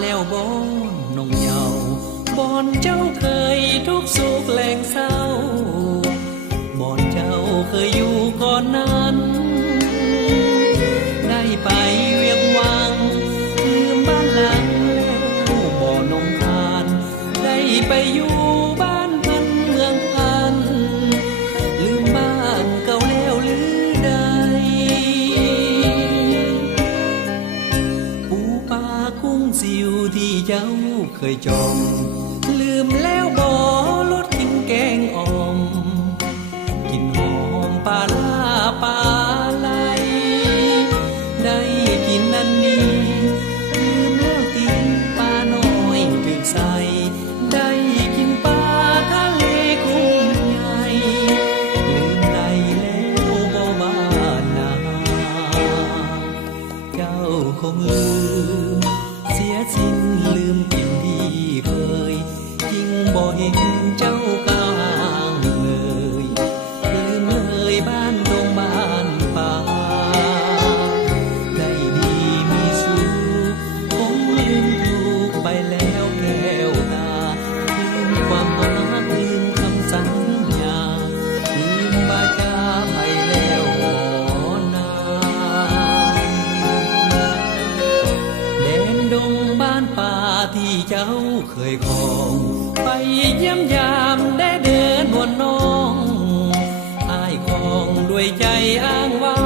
แล้วบ่น้องเยาบ่อนเจ้าเคยทุกสุขแหล่งเศร้าบ่อนเจ้าเคยอยู่ก่อนนั้นได้ไปเวียงวังลืมบ้านหลังแล้วบ่อนงคานได้ไปอยู่บ้านพันเมืองพันลืมบ้านเก่าแล้วหรือใดปูปลากุ้งซิวที่เจ้าเคยจองลืมแล้วบ่ลดกินแกงอ่อมกินหอมปลาล่าปลาไหลได้กินนั่นนี่ลืมแล้วตีปลาน้อยถึกใส่ได้กินปลาทะเลกุ้งใหญ่ลืมได้แล้วบ่บ้านนาเจ้าคงลืมเสียสิ้นลืมกินที่เคยยิ่งบ่เห็นเจ้ากลางเลยลืมเลยบ้านตรงบ้านป่าได้ดีมีสุขคงลืมถูกไปแล้วแก้วตาลืมความรักลืมคำสัญญาลืมบาจาไปแล้วหอนานแดนดงบ้านป่าที่เจ้าเคยครองไปเยี่ยมยามได้เดินวนน้องอ้ายคองด้วยใจอ้างว้า